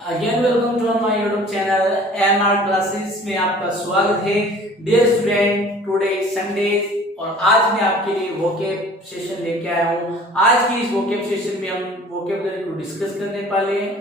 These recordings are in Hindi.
Again welcome to my YouTube channel MR classes में आपका स्वागत है। डियर स्टूडेंट, टुडे संडे और आज मैं आपके लिए वोकैब सेशन लेके आया हूँ। आज की इस वोकैब सेशन में हम वोकैबुलरी को डिस्कस करने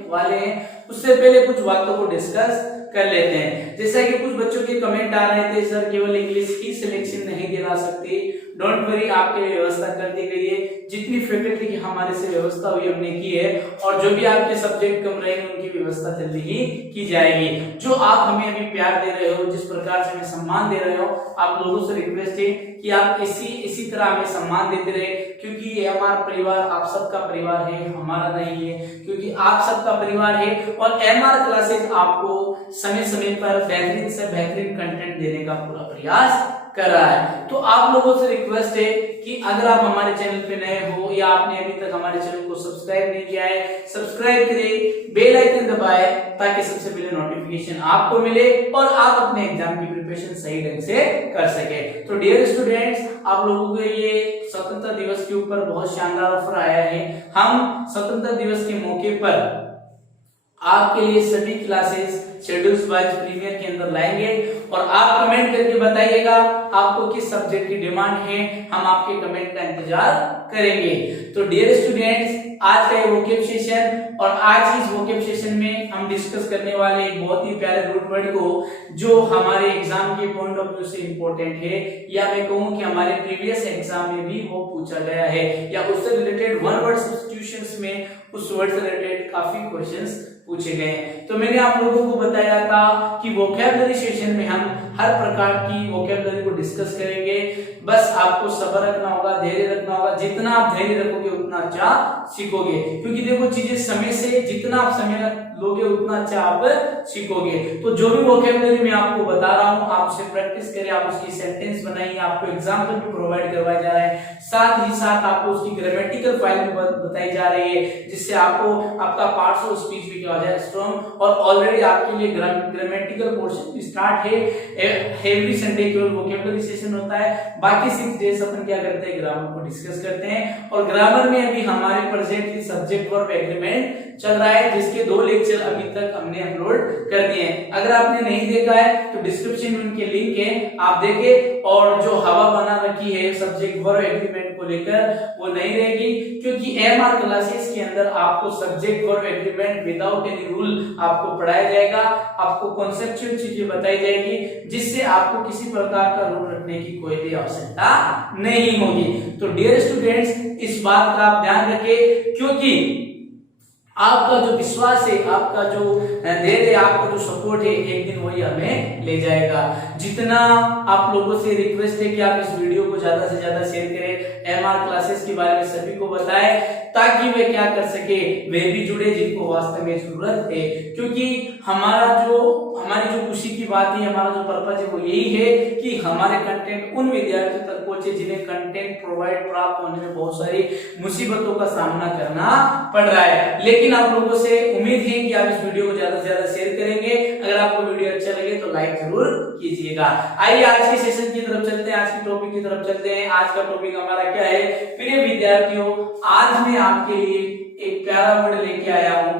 वाले हैं। उससे पहले कुछ बातों को डिस्कस कर लेते हैं। जैसा कि कुछ बच्चों के कमेंट आ रहे थे, सर केवल इंग्लिश की सिलेक्शन नहीं दिला सकते। डोंट वरी, आपके लिए व्यवस्था कर दी गई है। जितनी फैकल्टी की हमारे से व्यवस्था हुई हमने की है, और जो भी आपके सब्जेक्ट कम रहेंगे उनकी व्यवस्था जल्दी ही की जाएगी। जो आप हमें अभी प्यार दे रहे हो, जिस प्रकार से हमें सम्मान दे रहे हो, आप लोगों से रिक्वेस्ट है कि आप इसी तरह हमें सम्मान देते रहे, क्योंकि ये हमारा परिवार आप सबका परिवार है, हमारा नहीं है। क्योंकि आप सबका परिवार है और एमआर क्लासेस आपको समय समय पर बेहतरीन से बेहतरीन कंटेंट देने का पूरा प्रयास कर रहा है। तो आप लोगों से रिक्वेस्ट है कि अगर आप हमारे चैनल पे नए हो या आपने अभी तक हमारे चैनल को सब्सक्राइब नहीं किया है, सब्सक्राइब करें, बेल आइकन दबाएं ताकि सबसे पहले नोटिफिकेशन आपको मिले और आप अपने एग्जाम की प्रिपरेशन सही ढंग से कर सके। तो डियर स्टूडेंट्स, आप लोगों को ये स्वतंत्रता दिवस के ऊपर बहुत शानदार ऑफर आया है। हम स्वतंत्रता दिवस के मौके पर आपके लिए सभी क्लासेस शेड्यूल्स वाइज प्रीमियर के अंदर लाएंगे और आप कमेंट करके बताइएगा आपको किस सब्जेक्ट की डिमांड है। हम आपके कमेंट का इंतजार करेंगे। तो डियर स्टूडेंट्स, आज का ये वोकैब सेशन और आज की इस वोकैब सेशन में हम डिस्कस करने वाले एक बहुत ही प्यारे रूट वर्ड को, जो हमारे एग्जाम के पॉइंट ऑफ व्यू से इंपॉर्टेंट है, या मैं कहूं कि हमारे प्रीवियस एग्जाम में भी वो पूछा गया है, या उससे रिलेटेड वन वर्ड सब्स्टिट्यूशंस में उस वर्ड से रिलेटेड काफी क्वेश्चंस पूछे गए हैं। तो मैंने आप लोगों को बताया था कि वोकैबुलरी सेशन में हम हर प्रकार की वोकैबुलरी को डिस्कस करेंगे। बस आपको सब्र रखना होगा, धैर्य रखना होगा। जितना आप धैर्य रखोगे उतना अच्छा सीखोगे, क्योंकि देखो चीजें समय से, जितना आप समय लोगे उतना अच्छा आप सीखोगे। तो जो भी वोकैबुलरी मैं आपको बता रहा हूं, आप उसे प्रैक्टिस करें, आप उसकी सेंटेंस बनाइए। आपको एग्जाम्पल भी प्रोवाइड करवाए जा रहे हैं, साथ ही साथ आपको उसकी ग्रामेटिकल फाइल भी बताई जा रही है, जिससे आपको आपका पार्ट्स ऑफ स्पीच भी क्या हो जाए स्ट्रॉन्ग। और ऑलरेडी आपके लिए ग्रामेटिकल पोर्शन स्टार्ट है। एवरी संडे केवल वोकैबुलरी सेशन होता है, बाकी 6 डेज अपन क्या करते हैं, ग्रामर को डिस्कस करते हैं। और ग्रामर में अभी हमारे प्रेजेंटली सब्जेक्ट वर्ब एग्रीमेंट चल रहा है, जिसके 2 लेक्चर अभी तक हमने अपलोड कर दिए हैं। अगर आपने नहीं देखा है तो डिस्क्रिप्शन में उनके लिंक है, आप देखें। और जो हवा बना रखी है सब्जेक्ट वर्ब एग्रीमेंट को लेकर, वो नहीं रहेगी, क्योंकि एमआर क्लासेस के अंदर आपको subject verb agreement without any rule आपको पढ़ाया जाएगा। आपको कॉन्सेप्चुअल चीजें बताई जाएगी, जिससे आपको किसी प्रकार का रूल रखने की कोई भी आवश्यकता नहीं होगी। तो डियर स्टूडेंट्स, इस बात का आप ध्यान रखें, क्योंकि आपका जो विश्वास है, आपका जो धैर्य, आपका जो सपोर्ट है, एक दिन वही हमें ले जाएगा। जितना आप लोगों से रिक्वेस्ट है कि आप इस वीडियो को ज्यादा से ज्यादा शेयर करें, एमआर क्लासेस के बारे में सभी को बताएं, ताकि वे क्या कर सके, वे भी जुड़े जिनको वास्तव में जरूरत है। क्योंकि हमारी जो खुशी की बात है, हमारा जो पर्पज है वो यही है कि हमारे कंटेंट उन विद्यार्थियों तक पहुंचे जिन्हें कंटेंट प्राप्त होने में बहुत सारी मुसीबतों का सामना करना पड़ रहा है। लेकिन आप लोगों से उम्मीद है कि आप इस वीडियो को ज्यादा से ज्यादा शेयर करेंगे। अगर आपको वीडियो अच्छा लगे तो लाइक जरूर कीजिएगा। आइए आज के सेशन की तरफ चलते हैं, आज की टॉपिक की तरफ चलते हैं। आज का टॉपिक हमारा क्या है, प्रिय विद्यार्थियों, आज मैं आपके लिए एक प्यारा वर्ड लेके आया हूं,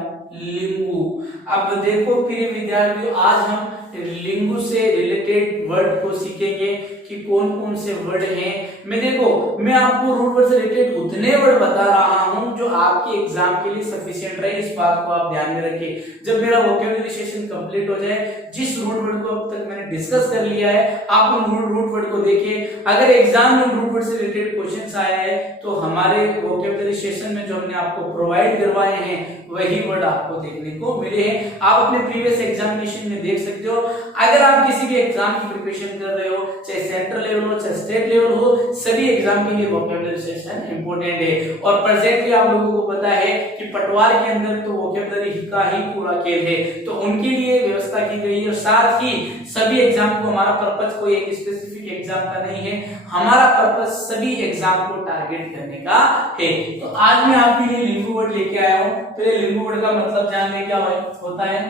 लिंगू। अब देखो प्रिय विद्यार्थियों, आज हम लिंगू से रिलेटेड वर्ड को सीखेंगे कि कौन कौन से वर्ड हैं। मैं आपको रूट वर्ड से रिलेटेड उतने वर्ड बता रहा हूं जो आपके एग्जाम के लिए सफिशिएंट रहे। इस बात को आप ध्यान में रखिए। जब मेरा वोकैबुलरी सेशन कंप्लीट हो जाए, जिस रूट वर्ड को अब तक मैंने डिस्कस कर लिया है, आप उन रूट वर्ड को देखिए। अगर एग्जाम में रूट वर्ड से रिलेटेड क्वेश्चंस आए हैं तो हमारे वोकैबुलरी सेशन में जो हमने आपको प्रोवाइड करवाए हैं वही वर्ड आपको देखने को मिले हैं। आप अपने प्रीवियस एग्जामिनेशन में देख सकते हो। अगर आप किसी भी एग्जाम की प्रिपरेशन कर रहे हो, चाहे सेंट्रल लेवल हो चाहे स्टेट लेवल हो, सभी एग्जाम के लिए वोकैबुलरी सेशन इंपॉर्टेंट है। और प्रेजेंटली आप लोगों को पता है कि पटवार के अंदर तो वोकैबुलरी का ही पूरा खेल है, तो उनके लिए व्यवस्था की गई है। और साथ ही सभी एग्जाम को, हमारा पर्पस कोई एक स्पेसिफिक एग्जाम का नहीं है, हमारा पर्पस सभी एग्जाम को टारगेट करने का है। तो आज मैं आपके लिए लिंगू वर्ड लेके आया हूं। तो लिंगू वर्ड का मतलब जान लें क्या होता है,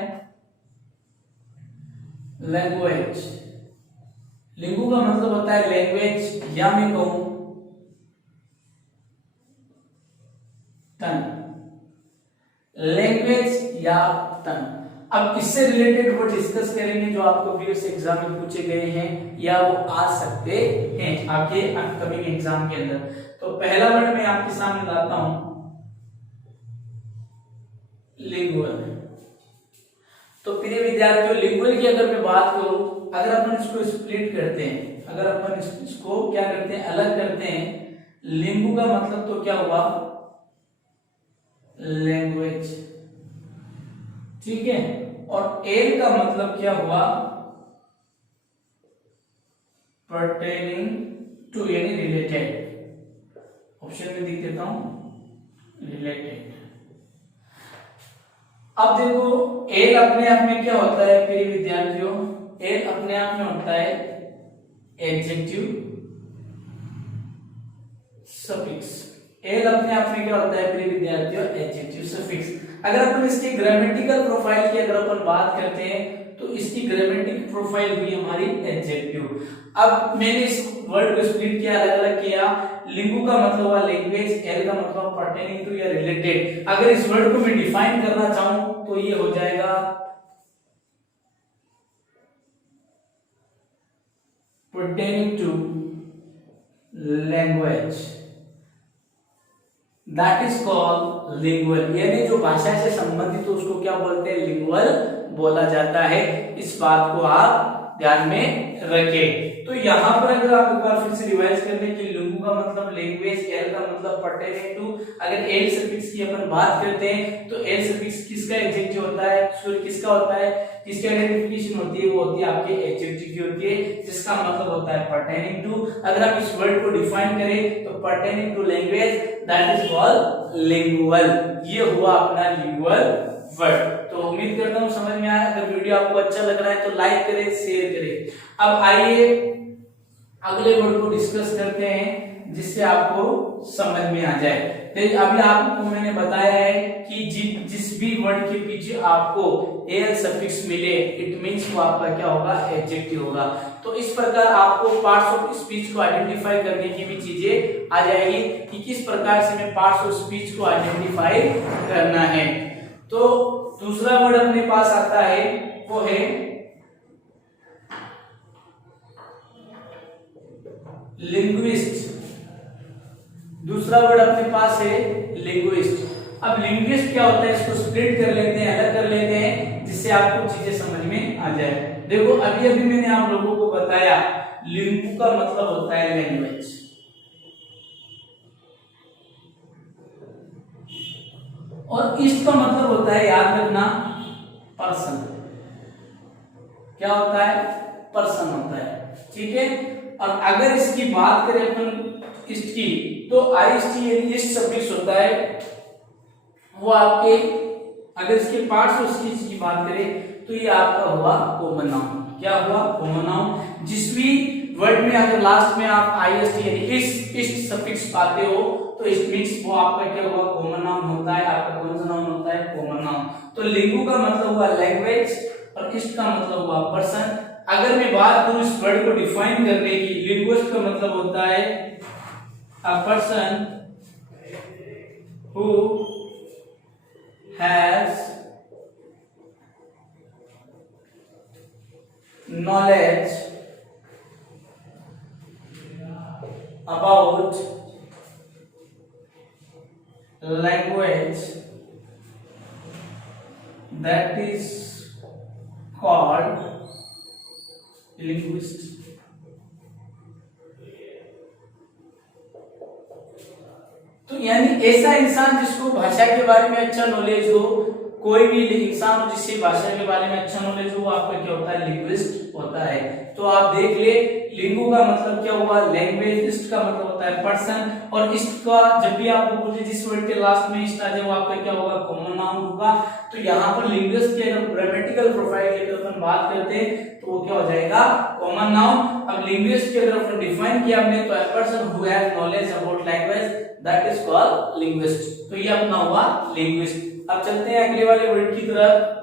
लैंग्वेज। लिंगू का मतलब होता है लैंग्वेज, या मैं कहूं टंग। लैंग्वेज या टंग। अब इससे रिलेटेड वो डिस्कस करेंगे जो आपको प्रीवियस एग्जाम में पूछे गए हैं या वो आ सकते हैं आपके अपकमिंग एग्जाम के अंदर। तो पहला वर्ड मैं आपके सामने लाता हूं, लिंगुअल। तो प्रिय विद्यार्थियों, लिंगुअल की अगर मैं बात करूं, अगर अपन इसको स्प्लिट करते हैं, अगर अपन इसको क्या करते हैं, अलग करते हैं, लिंगु का मतलब तो क्या हुआ, लैंग्वेज, ठीक है, और एल का मतलब क्या हुआ, पर्टेनिंग टू यानी रिलेटेड। ऑप्शन में लिख देता हूं रिलेटेड। अब देखो एल अपने आप में क्या होता है प्रिय विद्यार्थियों, एल अपने आप में होता है एडजेक्टिव सफिक्स। एल अपने आप में क्या होता है प्रिय विद्यार्थियों, एडजेक्टिव सफिक्स। अगर अपन इसकी ग्रामेटिकल प्रोफाइल की अगर अपन बात करते हैं तो इसकी ग्रामेटिकल प्रोफाइल हुई हमारी एडजेक्टिव। अब मैंने इस वर्ड को स्प्लिट किया, अलग अलग किया। लिंगु का मतलब हुआ लैंग्वेज, एल का मतलब पर्टेनिंग टू या रिलेटेड। अगर इस वर्ड को मैं डिफाइन करना चाहूं तो ये हो जाएगा pertaining to language, that is called lingual. यानी जो भाषा से संबंधित हो उसको क्या बोलते हैं, लिंगुअल बोला जाता है। इस बात को आप ध्यान में रखें। तो यहाँ पर अगर आप एक बार फिर से रिवाइज कर लें कि लिंगु का मतलब लैंग्वेज, एल का मतलब पर्टेनिंग टू। अगर एल सफिक्स की अपन बात करते हैं तो एल सफिक्स किसका एडजेक्टिव होता है, सॉरी किसका होता है, जिसकी आइडेंटिफिकेशन होती है वो होती है आपके एडजेक्टिव की होती है, जिसका मतलब होता है पर्टेनिंग टू। अगर आप इस वर्ड को डिफाइन करें तो pertaining to language, that is called lingual. ये हुआ अपना लिंगुअल वर्ड। तो उम्मीद करता हूं समझ में आया। अगर वीडियो आपको अच्छा लग रहा है तो लाइक करें, शेयर करें। अब आइए अगले वर्ड को डिस्कस करते हैं जिससे आपको समझ में आ जाए। तो अभी आपको मैंने बताया है कि जिस भी वर्ड के पीछे आपको एल सफिक्स मिले, इट मींस वो आपका क्या होगा, एडजेक्टिव होगा। तो इस प्रकार आपको पार्ट्स ऑफ स्पीच को आइडेंटिफाई करने की भी चीजें आ जाएगी कि किस प्रकार से हमें पार्ट्स ऑफ स्पीच को आइडेंटिफाई करना है। तो दूसरा वर्ड अपने पास आता है वो है लिंग्विस्ट। दूसरा वर्ड अपने पास है लिंग्विस्ट। अब लिंग्विस्ट क्या होता है, इसको स्प्लिट कर लेते हैं, अलग कर लेते हैं, जिससे आपको चीजें समझ में आ जाए। देखो अभी अभी मैंने आप लोगों को बताया लिंगु का मतलब होता है लैंग्वेज, और इस्ट का मतलब होता है, याद रखना, पर्सन। क्या होता है, पर्सन होता है, ठीक है। और अगर इसकी बात करें अपन इस्ट की, तो आईएसटी यानी इस्ट सफिक्स होता है वो आपके, अगर इसके पार्ट्स और चीज की बात करें तो ये आपका हुआ कॉमन नाउन। क्या हुआ, कॉमन नाउन। जिस भी वर्ड में अगर लास्ट में आप आईएसटी यानी इस्ट सफिक्स पाते हो तो इट मींस वो आपका क्या हुआ, कॉमन नाउन होता है। आपका कौन सा नाउन होता है, कॉमन नाउन। तो लिंगु का मतलब हुआ लैंग्वेज और इस्ट का मतलब हुआ पर्सन। अगर मैं बात करूं इस वर्ड को डिफाइन करने की, लिंग्विस्ट का मतलब होता है अ person who has knowledge about language, that is called linguist. तो यानी ऐसा इंसान जिसको भाषा के बारे में अच्छा नॉलेज हो, कोई भी इंसान हो जिससे भाषा के बारे में अच्छा नॉलेज हो, वो आपका क्या होता है, लिंग्विस्ट होता है। तो आप देख ले, लिंगु का मतलब क्या हुआ, लैंग्वेज, इस्ट का मतलब होता है पर्सन, और इस्ट का जब भी आपको पूछे जिस वर्ड के लास्ट में इस्ट आ जाए वो आपका क्या होगा, कॉमन नाउन होगा। तो यहाँ पर लिंग्विस्ट की अगर ग्रामेटिकल प्रोफाइल की अगर अपन बात करते हैं तो वो क्या हो जाएगा, कॉमन नाउन। अब लिंग्विस्ट की अगर अपन डिफाइन किया हमने तो अ person who has knowledge about language, that is called linguist. तो ये अपना हुआ लिंग्विस्ट। अब चलते हैं अगले वाले वर्ड की तरफ,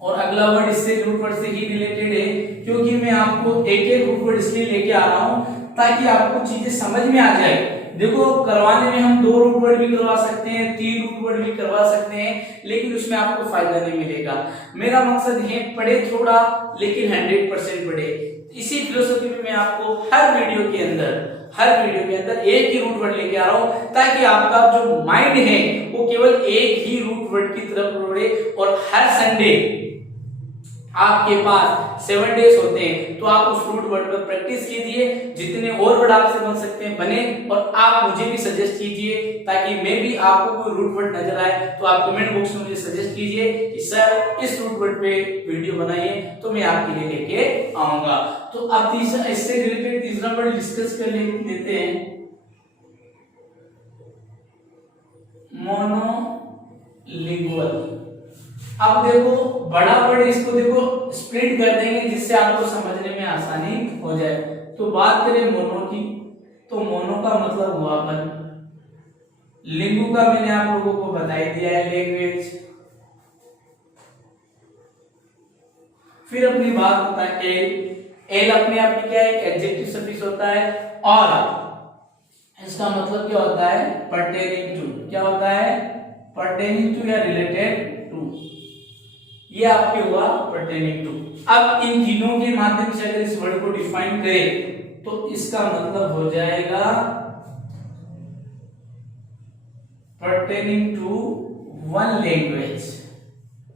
और अगला वर्ड इससे रूट वर्ड से ही रिलेटेड है, क्योंकि मैं आपको एक एक रूट वर्ड इसलिए लेके आ रहा हूं ताकि आपको चीजें समझ में आ जाए देखो करवाने में हम 2 रूट वर्ड भी करवा सकते हैं, 3 रूट वर्ड भी करवा सकते हैं, लेकिन उसमें आपको फायदा नहीं मिलेगा। मेरा मकसद है पढ़े थोड़ा लेकिन 100% पढ़े। इसी फिलोसफी में मैं आपको हर वीडियो के अंदर एक ही रूट वर्ड लेके आ रहा हूं, ताकि आपका जो माइंड है वो केवल एक ही रूट वर्ड की तरफ दौड़े। और हर संडे आपके पास 7 डेज होते हैं, तो आप उस रूट वर्ड पर प्रैक्टिस कीजिए, जितने और वर्ड आपसे बन सकते हैं बने, और आप मुझे भी सजेस्ट कीजिए, ताकि मैं भी आपको कोई रूट वर्ड नजर आए तो आप कमेंट बॉक्स में मुझे सजेस्ट कीजिए कि सर इस रूट वर्ड पे वीडियो बनाइए, तो मैं आपके लिए लेके आऊंगा। तो अब इससे रिलेटेड तीसरा वर्ड डिस्कस कर लेते हैं, मोनोलिंगुअल। अब देखो बड़ा वर्ड, इसको देखो स्प्लिट कर देंगे जिससे आपको समझने में आसानी हो जाए। तो बात करें मोनो की, तो मोनो का मतलब हुआ अपन, लिंगु का मैंने आप लोगों को बता ही दिया है, लैंग्वेज। फिर अपनी बात होता है एल अपने आप में क्या है, एडजेक्टिव सफिक्स होता है, और इसका मतलब क्या होता है, पर्टेनिंग टू। क्या होता है, पर्टेनिंग टू या रिलेटेड टू, ये आपके हुआ पर्टेनिंग टू। अब इन तीनों के माध्यम से अगर इस वर्ड को डिफाइन करें तो इसका मतलब हो जाएगा पर्टेनिंग टू वन लैंग्वेज।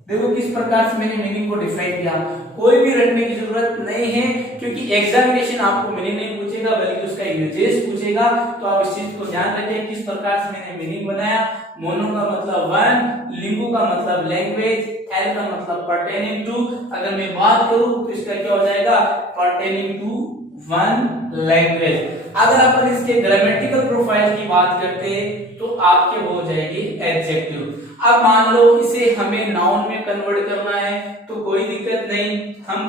देखो किस प्रकार से मैंने मीनिंग को डिफाइन किया, कोई भी रटने की जरूरत नहीं है, क्योंकि एग्जामिनेशन आपको मीनिंग नहीं पूछेगा बल्कि उसका यूजेस पूछेगा। तो आप इस चीज को ध्यान रखें किस प्रकार से मैंने मीनिंग बनाया। मोनो का मतलब वन, लिंगु का मतलब लैंग्वेज, एल का मतलब पर्टेनिंग टू। अगर मैं बात करूं तो इसका क्या हो जाएगा, पर्टेनिंग टू वन लैंग्वेज। अगर अपन इसके ग्रामेटिकल प्रोफाइल की बात करते हैं तो आपके वो हो जाएगी एडजेक्टिव। अब मान लो इसे हमें नाउन में कन्वर्ट करना है तो कोई दिक्कत नहीं, हम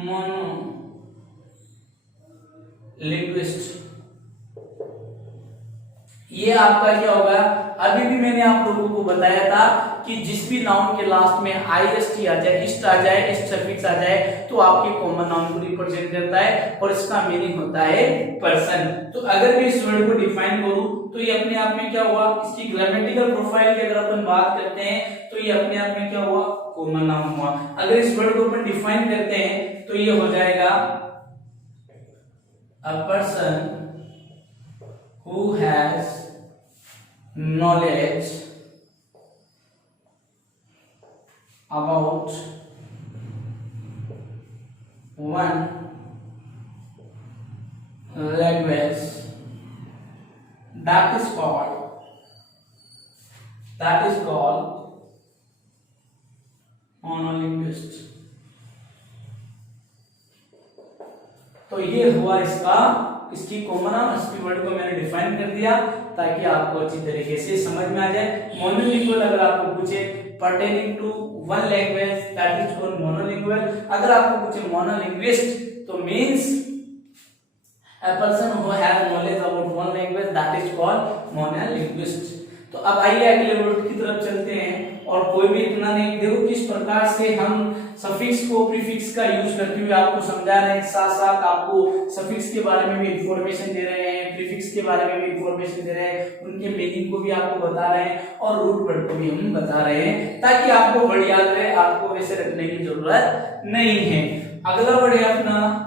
मोनो लिंग्विस्ट, ये आपका क्या होगा। अभी भी मैंने आप लोगों को बताया था कि जिस भी नाउन के लास्ट में आईएसटी आ जाए, इस्ट आ जाए, इस्ट सफिक्स आ जाए, तो आपके कॉमन नाउन को रिप्रेजेंट करता है और इसका मीनिंग होता है पर्सन। तो अगर मैं इस वर्ड को डिफाइन करूं तो ये अपने आप में क्या हुआ, इसकी ग्रामेटिकल प्रोफाइल की अगर अपन बात करते हैं तो ये अपने आप में क्या हुआ, कॉमन नाउन हुआ। अगर इस वर्ड को अपन डिफाइन करते हैं तो ये हो जाएगा a person who has knowledge about one language, that is called monolinguist। तो ये हुआ इसकी कॉमन नाउन, इसकी वर्ड को मैंने डिफाइन कर दिया ताकि आपको अच्छी तरीके से समझ में आ जाए। मोनोलिंगुअल अगर आपको पूछे pertaining to one language, that is called monolingual. अगर आपको पूछे मोनोलिंग्विस्ट तो means a person who has knowledge about one language, that is called monolinguist। तो अब आइए अगले वर्ड की तरफ चलते हैं। और कोई भी इतना नहीं, देखो किस प्रकार से हम सफिक्स को प्रीफिक्स का यूज करते हुए आपको समझा रहे हैं, साथ साथ आपको सफिक्स के बारे में भी इंफॉर्मेशन दे रहे हैं, प्रीफिक्स के बारे में भी इंफॉर्मेशन दे रहे हैं, उनके मीनिंग को भी आपको बता रहे हैं और रूट वर्ड को भी हम बता रहे हैं, ताकि आपको वर्ड याद रहे, आपको वैसे रखने की जरूरत नहीं है। अगला वर्ड है अपना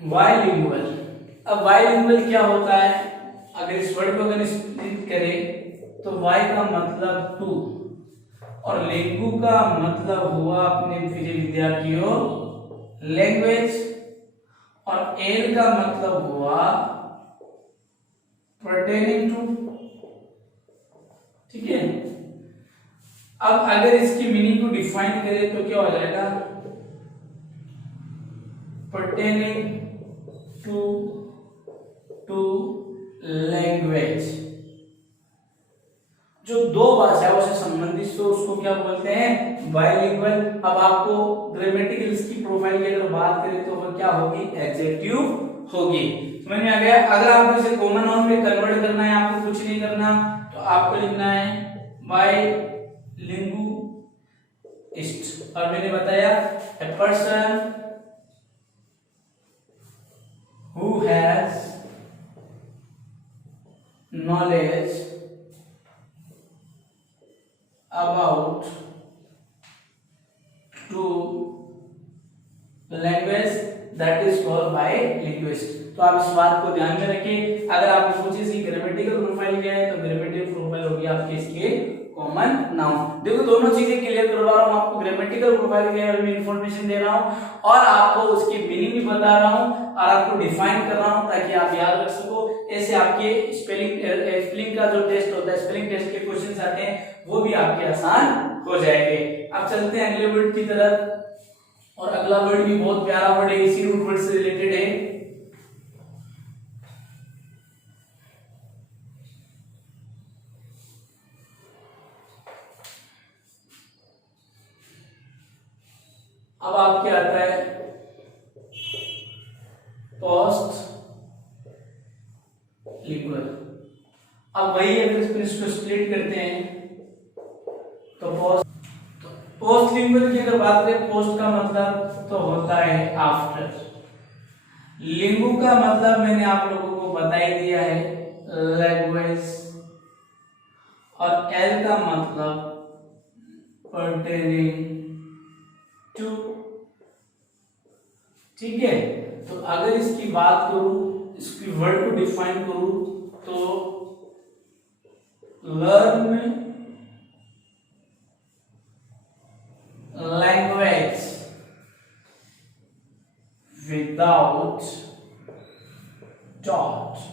बाइलिंगुअल। अब बाइलिंगुअल क्या होता है, अगर इस वर्ड को अगर स्प्लिट करें तो वाई का मतलब टू और लिंगु का मतलब हुआ अपने प्रिय विद्यार्थियों लैंग्वेज, और एल का मतलब हुआ पर्टेनिंग टू। ठीक है, अब अगर इसकी मीनिंग को डिफाइन करें तो क्या हो जाएगा, पर्टेनिंग टू लैंग्वेज। जो दो भाषाओं से संबंधित हो उसको क्या बोलते हैं, बाइलिंगुअल। अब आपको ग्रामेटिकल इसकी प्रोफाइल की अगर बात करें तो वो क्या होगी, एडजेक्टिव होगी। समझ में आ गया। अगर आपको इसे कॉमन नाउन में कन्वर्ट करना है, आपको कुछ नहीं करना, तो आपको लिखना है बाइलिंगुइस्ट। और मैंने बताया a person who has knowledge about two language that is called by linguist। तो आप इस बात को ध्यान में रखें। अगर आपको पूछे इसकी ग्रामेटिकल प्रोफाइल क्या है, तो ग्रामेटिकल प्रोफाइल होगी आपके इसके कॉमन नाउन। देखो दोनों चीजें क्लियर करवा रहा हूं आपको, ग्रामेटिकल प्रोफाइल के बारे में इंफॉर्मेशन दे रहा हूं और आपको उसकी मीनिंग भी बता रहा हूं और आपको डिफाइन कर रहा हूं ताकि आप याद रख सको। ऐसे आपके स्पेलिंग का जो टेस्ट होता है, स्पेलिंग टेस्ट के क्वेश्चंस आते हैं, वो भी आपके आसान हो जाएंगे। अब चलते हैं अगले वर्ड की तरफ और अगला वर्ड भी बहुत प्यारा वर्ड है, इसी रूट वर्ड से रिलेटेड है। अब आपके आता है पोस्ट लिंगुअल। अब वही अगर इसको स्प्लिट करते हैं तो पोस्ट लिंगुअल की अगर बात करें, पोस्ट का मतलब तो होता है आफ्टर, लिंगु का मतलब मैंने आप लोगों को बता ही दिया है लैंग्वेज, और एल का मतलब पर्टेनिंग टू। ठीक है, तो अगर इसकी बात करूं, इसकी वर्ड को डिफाइन करूं तो लर्न लैंग्वेज विदाउट टॉट।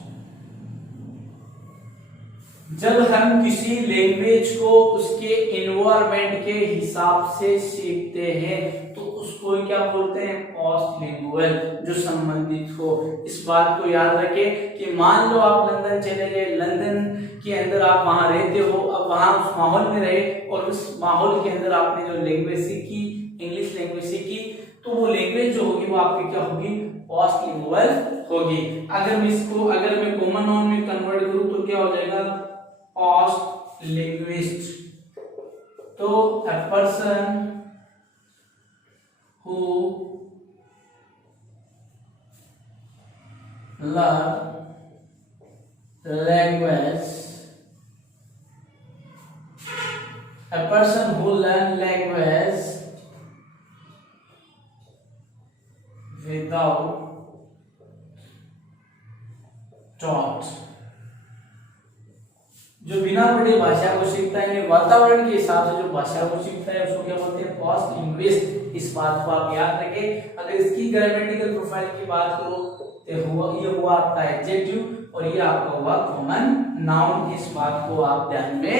जब हम किसी लैंग्वेज को उसके एनवायरनमेंट के हिसाब से सीखते हैं तो उसको क्या बोलते हैं, पोस्ट लिंगुअल, जो संबंधित हो। इस बात को याद रखें कि मान लो आप लंदन चले गए, लंदन के अंदर आप वहां रहते हो, अब वहां उस माहौल में रहे और उस माहौल के अंदर आपने जो लैंग्वेज सीखी, इंग्लिश लैंग्वेज सीखी, तो वो लैंग्वेज जो होगी वो आपकी क्या होगी, पोस्ट लिंगुअल होगी। अगर मैं कॉमन नाउन में कन्वर्ट करूं तो क्या हो जाएगा, पोस्ट लिंग्विस्ट। तो a person who learn language, a person who learn language without taught, जो बिना पढ़े भाषा को सीखता है, वातावरण के हिसाब से जो भाषा को सीखता है उसको क्या बोलते हैं, पोस्ट लिंग्विस्ट। इस बात को आप याद रखें। अगर इसकी ग्रामेटिकल प्रोफाइल की बात करो तो ये हुआ आपका एडजेक्टिव और ये आपका हुआ कॉमन नाउन। इस बात को आप ध्यान में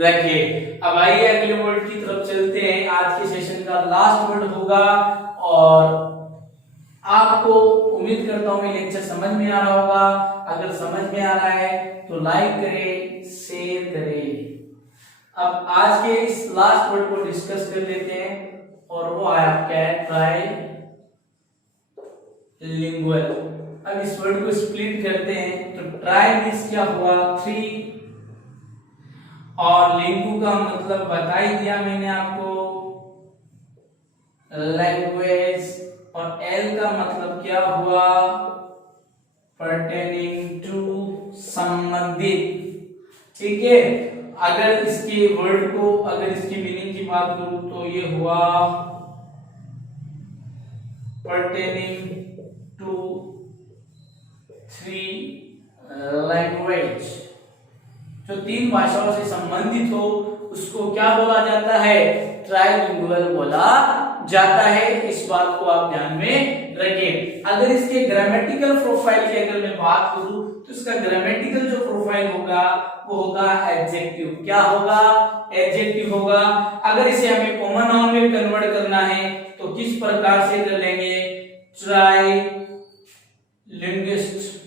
रखें। अब आइए अगले वर्ड की तरफ चलते हैं। आज के सेशन का लास्ट वर्ड होगा और आपको उम्मीद करता हूं ये लेक्चर समझ में आ रहा होगा। अगर समझ में आ रहा है तो लाइक करें, शेयर करें। अब आज के इस लास्ट वर्ड को डिस्कस कर लेते हैं और वो है आपका ट्राई लिंगुअल। अब इस वर्ड को स्प्लिट करते हैं तो ट्राई मींस क्या हुआ, 3, और लिंगु का मतलब बता ही दिया मैंने आपको, लैंग्वेज, और एल का मतलब क्या हुआ, पर्टेनिंग टू, संबंधित। ठीक है, अगर इसके वर्ड को, अगर इसकी मीनिंग की बात करूं तो ये हुआ पर्टेनिंग टू 3 लैंग्वेज, जो 3 भाषाओं से संबंधित हो उसको क्या बोला जाता है, ट्राइलिंगुअल बोला जाता है। इस बात को आप ध्यान में रखें। अगर इसके ग्रामेटिकल प्रोफाइल की अगर मैं बात करूं तो इसका ग्रामेटिकल जो प्रोफाइल होगा वो होगा एडजेक्टिव। क्या होगा, एडजेक्टिव होगा। अगर इसे हमें कॉमन नाउन में कन्वर्ट करना है तो किस प्रकार से कर लेंगे, ट्राई लिंग्विस्ट।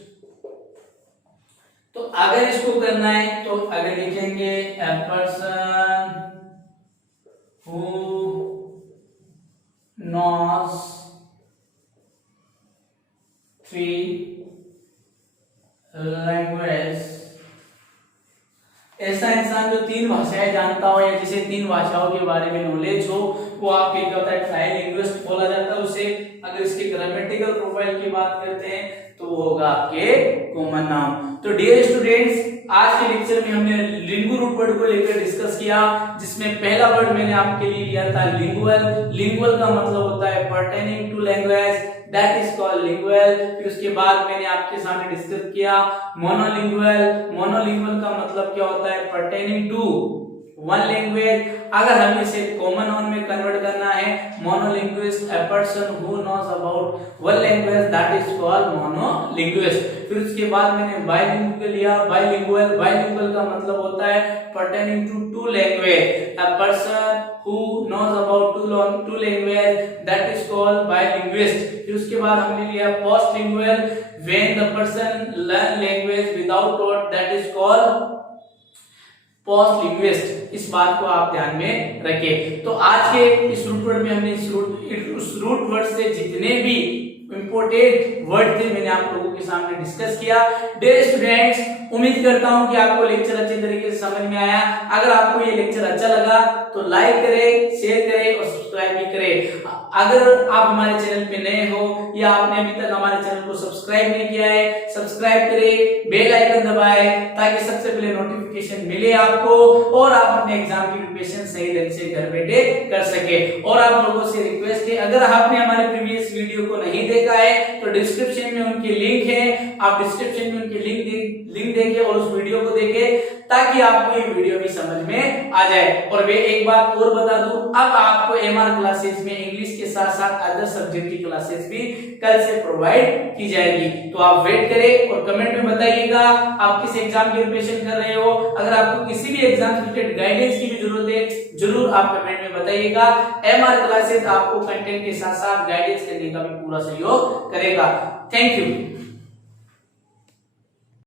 तो अगर इसको करना है तो अगर लिखेंगे a person who nose 3 language, ऐसा इंसान जो 3 भाषाएं जानता हो या जिसे 3 भाषाओं के बारे में नॉलेज हो वो आपके क्या होता है, ट्राई लिंग्विस्ट बोला जाता है उसे। अगर इसके ग्रामेटिकल प्रोफाइल की बात करते हैं तो वो होगा आपके कॉमन नाउन। तो डियर स्टूडेंट्स, आज के लेक्चर में हमने लिंगू रूट वर्ड को लेकर डिस्कस किया, जिसमें पहला वर्ड मैंने आपके लिए लिया था लिंगुअल। लिंगुअल का मतलब होता है pertaining to language, that is called lingual. फिर उसके बाद मैंने आपके सामने डिस्कस किया मोनोलिंगुअल। मोनोलिंगुअल का मतलब क्या होता है? Pertaining to one language. अगर हमें इसे कॉमन नाउन में कन्वर्ट करना है, monolinguist a person who knows about one language, that is called monolinguist. फिर उसके बाद मैंने बाइलिंगुअल लिया, बाइलिंगुअल। बाइलिंगुअल का मतलब होता है pertaining to two language, a person who knows about two language, that is called bilinguist. फिर उसके बाद हमने लिया post lingual, when the person learn language without thought, that is called post linguist. इस बात को आप ध्यान में रखें। तो आज के इस रूट वर्ड में हमने इस रूट वर्ड से जितने भी इंपोर्टेंट वर्ड थे मैंने आप लोगों के सामने डिस्कस किया। डियर स्टूडेंट्स, उम्मीद करता हूं कि आपको लेक्चर अच्छे तरीके से समझ में आया। अगर आपको ये लेक्चर अच्छा लगा तो लाइक करें, शेयर करें और सब्सक्राइब भी करें। अगर आप हमारे चैनल पे नए हो या आपने अभी तक हमारे चैनल को सब्सक्राइब नहीं किया है, सब्सक्राइब करें, बेल आइकन दबाएं ताकि सबसे पहले नोटिफिकेशन मिले आपको और आप अपने एग्जाम की प्रिपरेशन सही ढंग से घर बैठे कर सके। और आप लोगों से रिक्वेस्ट है, अगर आपने हमारे प्रीवियस वीडियो को नहीं देखा है तो डिस्क्रिप्शन में उनके लिंक है, आप डिस्क्रिप्शन में उनके लिंक देखें और उस वीडियो को देखें ताकि आपको ये वीडियो भी समझ में आ जाए। और वे एक बात और बता दूं, अब आपको एमआर क्लासेस में इंग्लिश के साथ साथ अदर सब्जेक्ट की क्लासेस भी कल से प्रोवाइड की जाएगी। तो आप वेट करें और कमेंट में बताइएगा आप किस एग्जाम की प्रिपरेशन कर रहे हो। अगर आपको किसी भी एग्जाम रिलेटेड गाइडेंस की भी जरूरत है, जरूर आप कमेंट में बताइएगा। एमआर क्लासेस आपको कंटेंट के साथ साथ गाइडेंस करने का भी पूरा सहयोग करेगा। Thank you.